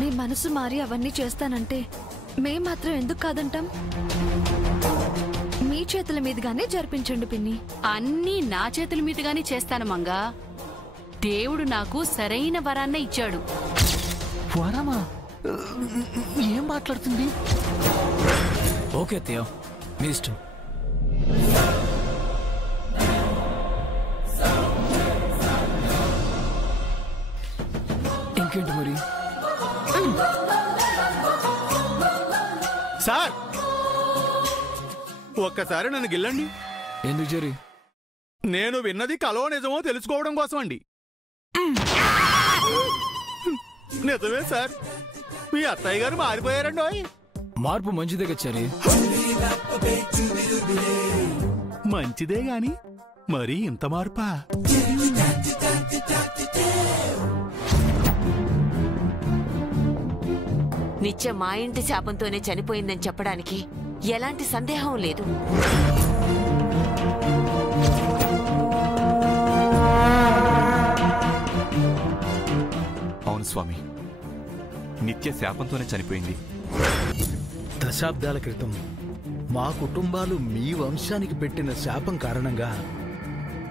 నీ మనసు మారి అవన్నీ చేస్తానంటే మేం మాత్రం ఎందుకు కాదంటాం? మీ చేతుల మీదుగానే జరిపించండి పిన్ని. అన్నీ నా చేతుల మీదుగానే చేస్తాను మంగా. దేవుడు నాకు సరైన వరాన్న ఇచ్చాడు. వరమా? ఏం మాట్లాడుతుంది? ఓకే అత్తయ్య, మీ ఇష్టం. ఇంకేంటి మరి? సార్, ఒక్కసారి నన్ను గిల్లండి. ఎందుకు జరి? నేను విన్నది కలో నిజమో తెలుసుకోవడం కోసం అండి. నిజమే సార్, మీ అత్తయ్య గారు మారిపోయారండి. మార్పు మంచిదే కచ్చారి. మంచిదే గాని మరి ఇంత మార్పా? నిత్య మా ఇంటి శాపంతోనే చనిపోయిందని చెప్పడానికి ఎలాంటి సందేహం లేదు. అవును స్వామి, నిత్య శాపంతోనే చనిపోయింది. దశాబ్దాల క్రితం మా కుటుంబాలు మీ వంశానికి పెట్టిన శాపం కారణంగా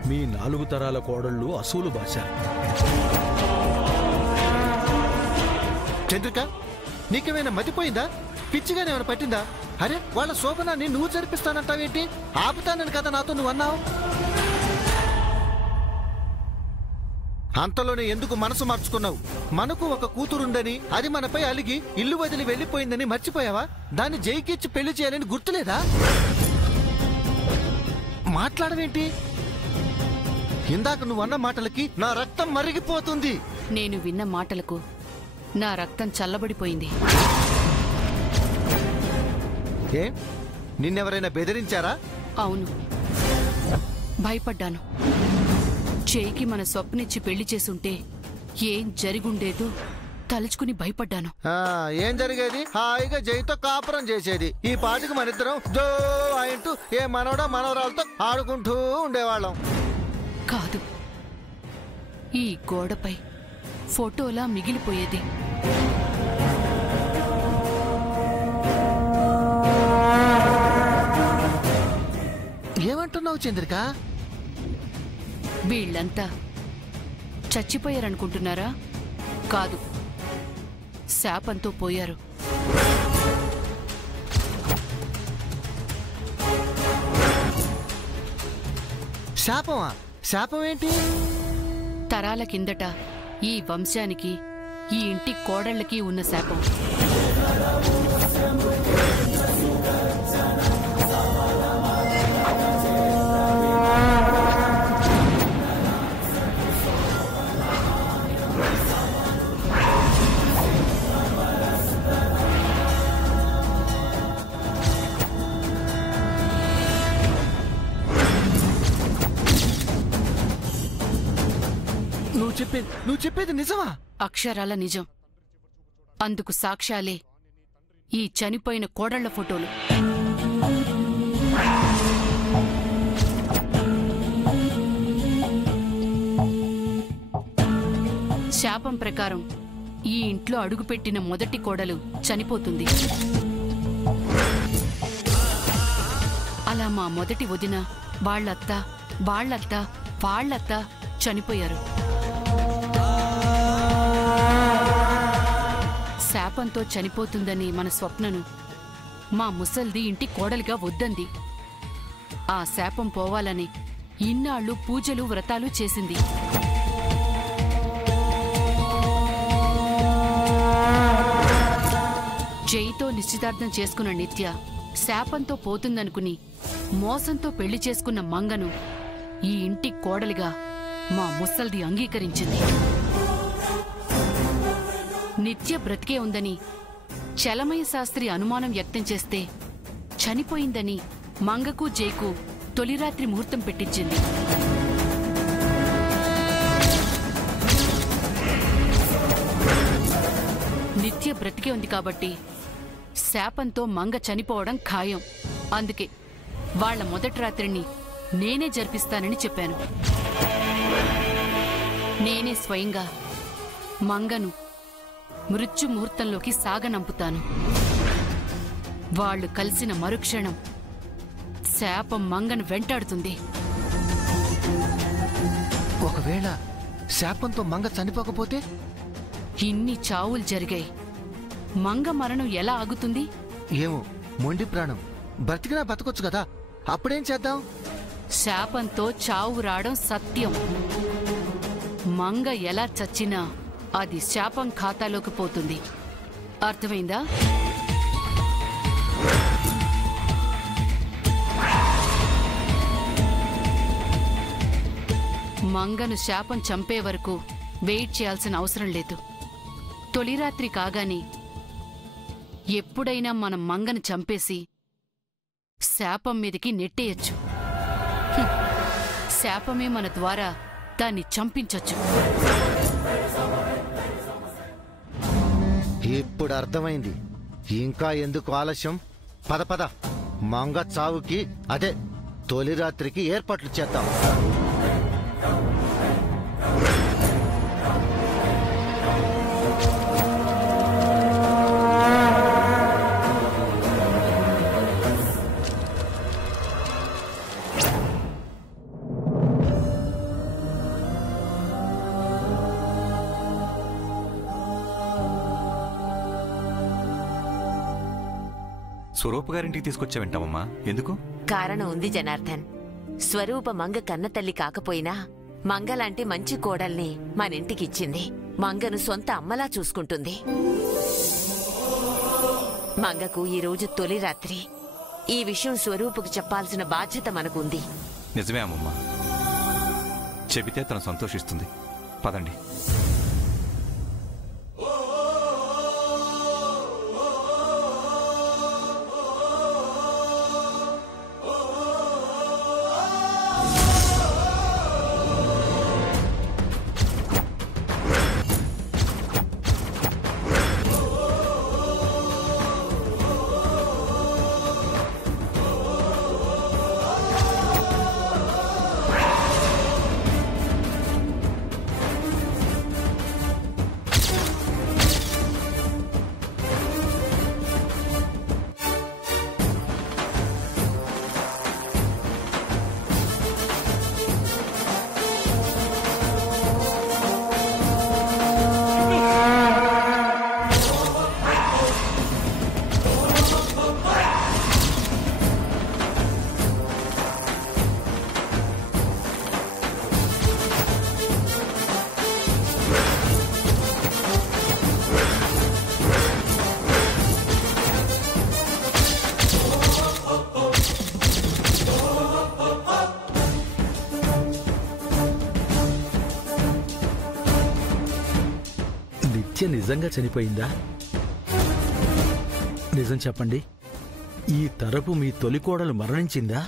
మీ 4 తరాల కోడళ్ళు అసూలు బాశారు. చంద్రిక, నీకేమైనా మతిపోయిందా? పిచ్చిగానే ఏమైనా పట్టిందా? అరే, వాళ్ళ శోభనాన్ని నువ్వు జరిపిస్తానంటావేంటి? ఆపుతానని కదా నాతో నువ్వు అన్నావు. అంతలోనే ఎందుకు మనసు మార్చుకున్నావు? మనకు ఒక కూతురుందని, అది మనపై అలిగి ఇల్లు వదిలి వెళ్లిపోయిందని మర్చిపోయావా? దాన్ని జైకిచ్చి పెళ్లి చేయాలని గుర్తులేదా? మాట్లాడవేంటి? ఇందాక నువ్వన్న మాటలకి నా రక్తం మరిగిపోతుంది. నేను విన్న మాటలకు నా రక్తం చల్లబడిపోయింది. ఏ, నిన్నెవరైనా బెదిరించారా? అవును, భయపడ్డాను. చేయికి మన స్వప్నిచ్చి పెళ్లి చేసుంటే ఏం జరిగుండేదో తలుచుకుని భయపడ్డాను. ఏం జరిగేది? హాయిగా జైతో కాపురం చేసేది. ఈ పాటికి మనిద్దరం జో అంటూ ఏ మనవడా మనవరాలతో ఆడుకుంటూ ఉండేవాళ్ళం. కాదు, ఈ గోడపై ఫోటోలా మిగిలిపోయేది. ఏమంటున్నావు చంద్రిక? వీళ్ళంతా చచ్చిపోయారనుకుంటున్నారా? కాదు, శాపంతో పోయారు. శాపమా? శాపం ఏంటి? తరాల కిందట ఈ వంశానికి, ఈ ఇంటి కోడళ్ళకి ఉన్న శాపం. నువ్వు చెప్పేది నిజమా? అక్షరాల నిజం. అందుకు సాక్ష్యాలే ఈ చనిపోయిన కోడళ్ల ఫోటోలు. శాపం ప్రకారం ఈ ఇంట్లో అడుగుపెట్టిన మొదటి కోడలు చనిపోతుంది. అలా మా మొదటి వదిన, వాళ్ళత్త, వాళ్ళత్త, వాళ్ళత్త చనిపోయారు. శాపంతో చనిపోతుందని మన స్వప్నను మా ముసల్ది ఇంటి కోడలిగా వద్దంది. ఆ శాపం పోవాలని ఇన్నాళ్లు పూజలు వ్రతాలు చేసింది. జైతో నిశ్చితార్థం చేసుకున్న నిత్య శాపంతో పోతుందనుకుని మోసంతో పెళ్లి చేసుకున్న మంగను ఈ ఇంటి కోడలిగా మా ముసల్ది అంగీకరించింది. నిత్య బ్రతికే ఉందని చలమయ్య శాస్త్రి అనుమానం వ్యక్తం చేస్తే చనిపోయిందని మంగకు జైకు తొలిరాత్రి ముహూర్తం పెట్టించింది. నిత్య బ్రతికే ఉంది కాబట్టి శాపంతో మంగ చనిపోవడం ఖాయం. అందుకే వాళ్ల మొదటి రాత్రిని నేనే జరిపిస్తానని చెప్పాను. నేనే స్వయంగా మంగను మృత్యు ముహూర్తంలోకి సాగనంపుతాను. వాళ్ళు కలిసిన మరుక్షణం శాపం మంగను వెంటాడుతుంది. ఒకవేళ శాపంతో మంగ చనిపోకపోతే? ఇన్ని చావులు జరిగాయి, మంగ మరణం ఎలా ఆగుతుంది? ఏమో, మొండి ప్రాణం. బ్రతికినా బతకొచ్చు కదా, అప్పుడేం చేద్దాం? శాపంతో చావు రావడం సత్యం. మంగ ఎలా చచ్చినా అది శాపం ఖాతాలోకి పోతుంది. అర్థమైందా? మంగను శాపం చంపే వరకు వెయిట్ చేయాల్సిన అవసరం లేదు. తొలి రాత్రి కాగానే ఎప్పుడైనా మనం మంగను చంపేసి శాపం మీదకి నెట్టేయచ్చు. శాపమే మన ద్వారా దాన్ని చంపించొచ్చు. ఇప్పుడు అర్థమైంది. ఇంకా ఎందుకు ఆలస్యం? పద పద, మంగ చావుకి, అదే తొలి రాత్రికి ఏర్పాట్లు చేద్దాం. స్వరూప గారింటికి తీసుకొచ్చావేంటావమ్మా? ఎందుకు? కారణం ఉంది జనార్దన్. స్వరూప మంగ కన్నతల్లి కాకపోయినా మంగలాంటి మంచి కోడల్ని మనింటికిచ్చింది. మంగను సొంత అమ్మలా చూసుకుంటుంది. మంగకు ఈరోజు తొలి రాత్రి. ఈ విషయం స్వరూపుకు చెప్పాల్సిన బాధ్యత మనకుంది. నిజమే అమ్మమ్మా, చెబితే తను సంతోషిస్తుంది. పదండి. నిజంగా చనిపోయిందా? నిజం చెప్పండి, ఈ తరపు మీ తొలి కోడలు మరణించిందా?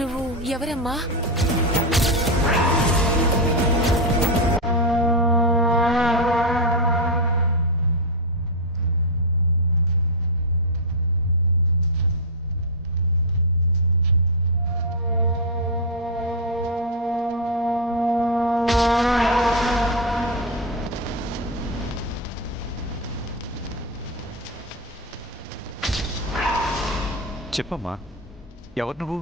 నువ్వు ఎవరమ్మా? చెప్పమ్మా, ఎవరు నువ్వు?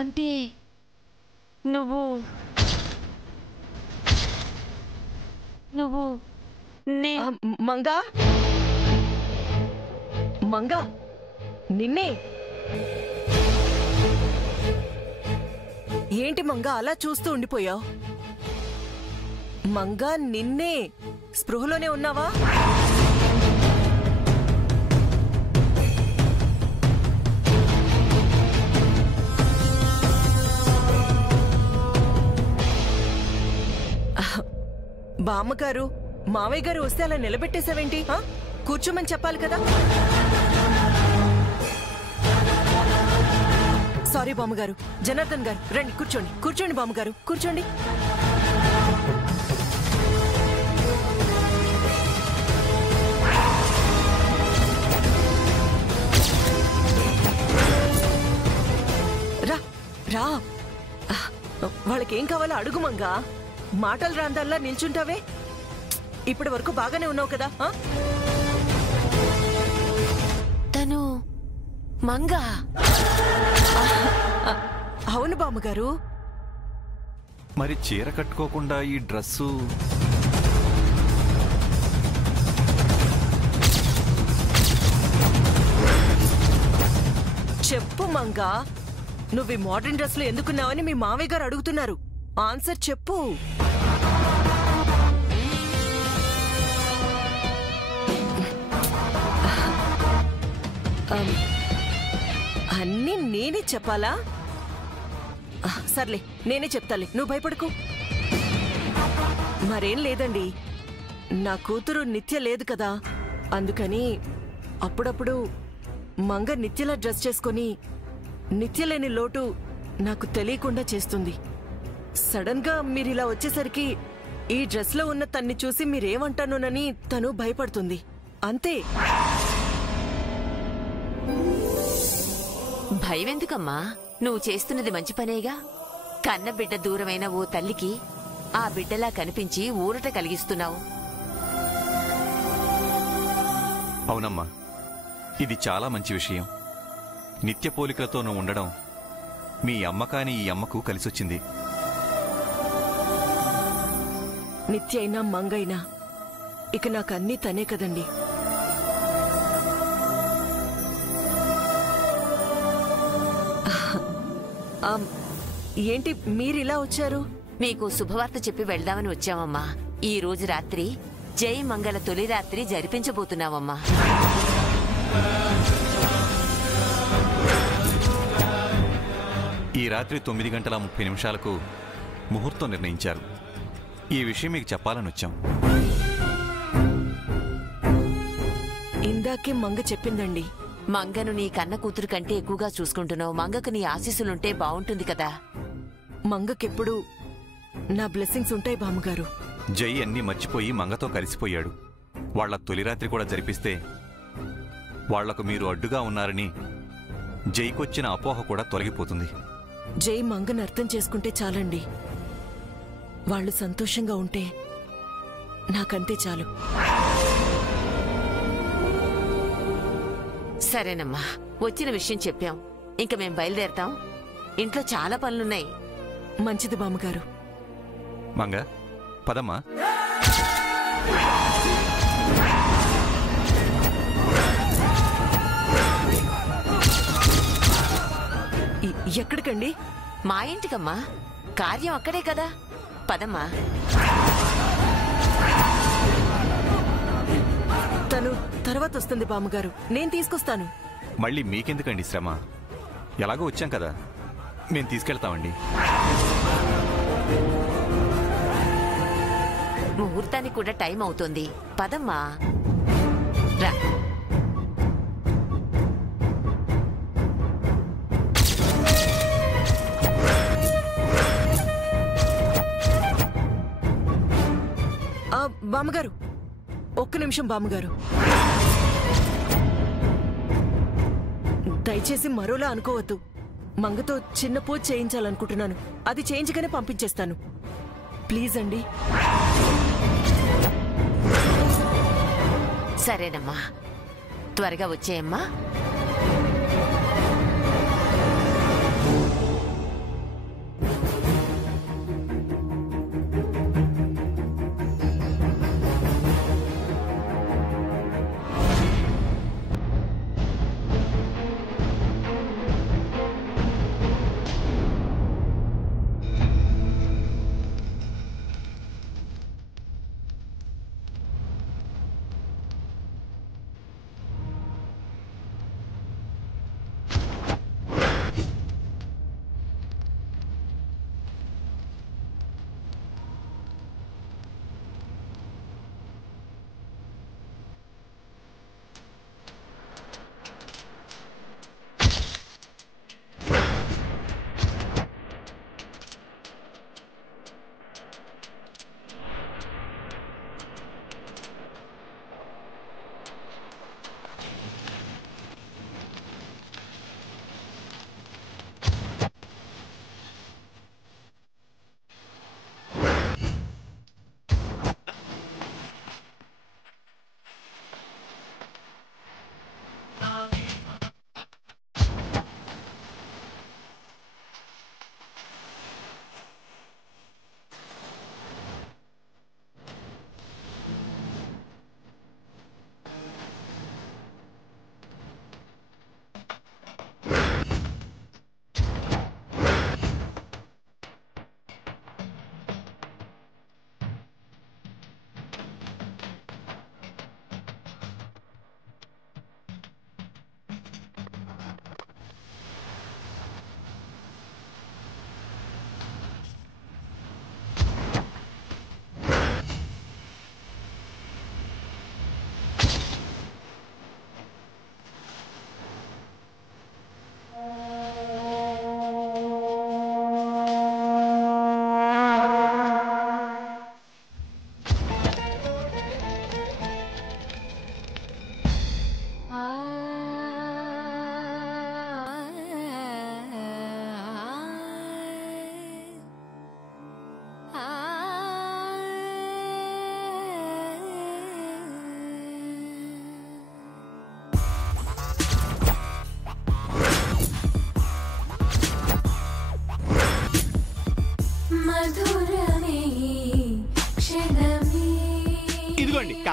అంటే నువ్వు మంగా మంగా నిన్నే. ఏంటి మంగా అలా చూస్తూ ఉండిపోయావు? మంగా నిన్నే. స్పృహలోనే ఉన్నావా? బామ్మగారు, మావయ్య గారు వస్తే అలా నిలబెట్టేశావేంటి? కూర్చోమని చెప్పాలి కదా. సారీ బామ్మగారు. జనార్దన్ గారు రండి, కూర్చోండి. కూర్చోండి బామ్మగారు, కూర్చోండి. రా రా. వాళ్ళకేం కావాలో అడుగు మంగా. మాటలు రాందల్లా నిల్చుంటావే. ఇప్పటి వరకు బాగానే ఉన్నావు కదా? తను మంగ. అవును బామ్మగారు. మరి చీర కట్టుకోకుండా ఈ డ్రెస్సు? చెప్పు మంగా, నువ్వు ఈ మోడర్న్ డ్రెస్ లో ఎందుకున్నావని మీ మావయ్య గారు అడుగుతున్నారు. ఆన్సర్ చెప్పు. అన్నీ నేనే చెప్పాలా? సర్లే, నేనే చెప్తాలే, నువ్వు భయపడకు. మరేం లేదండి, నా కూతురు నిత్య లేదు కదా, అందుకని అప్పుడప్పుడు మంగ నిత్యలా డ్రెస్ చేసుకొని నిత్య లేని లోటు నాకు తెలియకుండా చేస్తుంది. సడన్ గా మీరిలా వచ్చేసరికి ఈ డ్రెస్ లో ఉన్న తన్ని చూసి మీరేమంటానోనని తను భయపడుతుంది, అంతే. భయమెందుకమ్మా? నువ్వు చేస్తున్నది మంచి పనేగా. కన్న బిడ్డ దూరమైన ఓ తల్లికి ఆ బిడ్డలా కనిపించి ఊరట కలిగిస్తున్నావు. అవునమ్మా, ఇది చాలా మంచి విషయం. నిత్య పోలికలతో నువ్వు ఉండడం మీ అమ్మ కాని ఈ అమ్మకు కలిసొచ్చింది. నిత్య అయినా మంగైనా ఇక నాకన్నీ తనే కదండి. ఏంటి మీరిలా వచ్చారు? మీకు శుభవార్త చెప్పి వెళ్దామని వచ్చామమ్మా. ఈ రోజు రాత్రి జై మంగళ తొలి రాత్రి జరిపించబోతున్నామమ్మా. ఈ రాత్రి 9:30 ముహూర్తం నిర్ణయించారు. ఈ విషయం మీకు చెప్పాలని వచ్చాం. ఇందాకే మంగ చెప్పిందండి. మంగను నీ కన్న కూతురు కంటే ఎక్కువగా చూసుకుంటున్నావు. మంగకు నీ ఆశీస్సులుంటే బావుంటుంది కదా. మంగకెప్పుడు నా బ్లెస్సింగ్స్ ఉంటాయి బామ్మగారు. జై అన్నీ మర్చిపోయి మంగతో కలిసిపోయాడు. వాళ్ల తొలి రాత్రి కూడా జరిపిస్తే వాళ్లకు మీరు అడ్డుగా ఉన్నారని జైకొచ్చిన అపోహ కూడా తొలగిపోతుంది. జై మంగను అర్థం చేసుకుంటే చాలండి. వాళ్ళు సంతోషంగా ఉంటే నాకంతే చాలు. సరేనమ్మా, వచ్చిన విషయం చెప్పాం. ఇంక మేం బయలుదేరతాం. ఇంట్లో చాలా పనులున్నాయి. మంచిది బామ్మగారు. మంగ, పదమ్మా. ఎక్కడికండి? మా ఇంటికమ్మా. కార్యం అక్కడే కదా. పదమ్మా. తను తర్వాత వస్తుంది బామ్మగారు, నేను తీసుకొస్తాను. మళ్ళీ మీకెందుకండి శ్రమ? ఎలాగో వచ్చాం కదా, మేము తీసుకెళ్తామండి. ముహూర్తానికి కూడా టైం అవుతుంది. పదమ్మా, రా. బామ్మగారు, ఒక్క నిమిషం బామ్మగారు. దయచేసి మరోలా అనుకోవద్దు. మంగతో చిన్న పూజ చేయించాలనుకుంటున్నాను. అది చేయించగానే పంపించేస్తాను. ప్లీజ్ అండి. సరేనమ్మా, త్వరగా వచ్చేయమ్మా.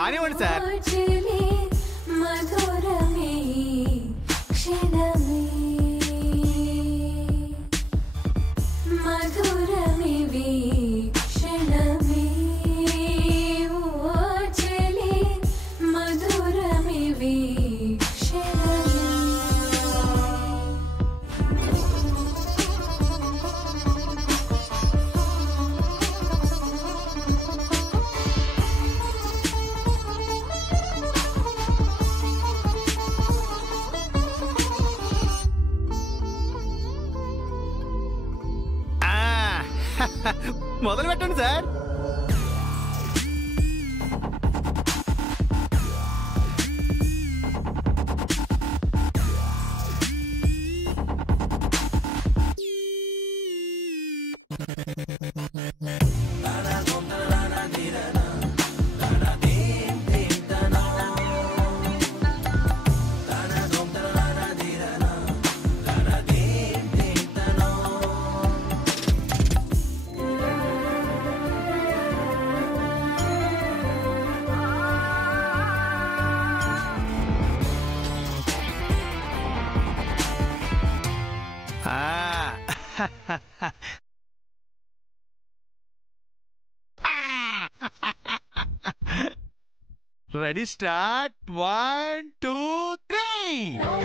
కానివ్వండి సార్. మొదలు పెట్టండి సార్. Ready start 1 2 3.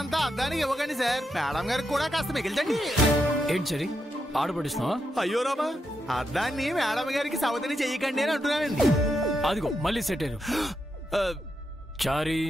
అంతా అద్దానికి ఇవ్వకండి సార్. మేడం గారికి కూడా కాస్త మిగిల్చండి. ఏంటి సరి ఆడపడిస్తున్నావా? అయ్యో రామా, అద్దాన్ని మేడం గారికి సవతిని చెయ్యకండి అని అంటున్నానండి. అదిగో మళ్ళీ సెట్ అయ్యారు. చారీ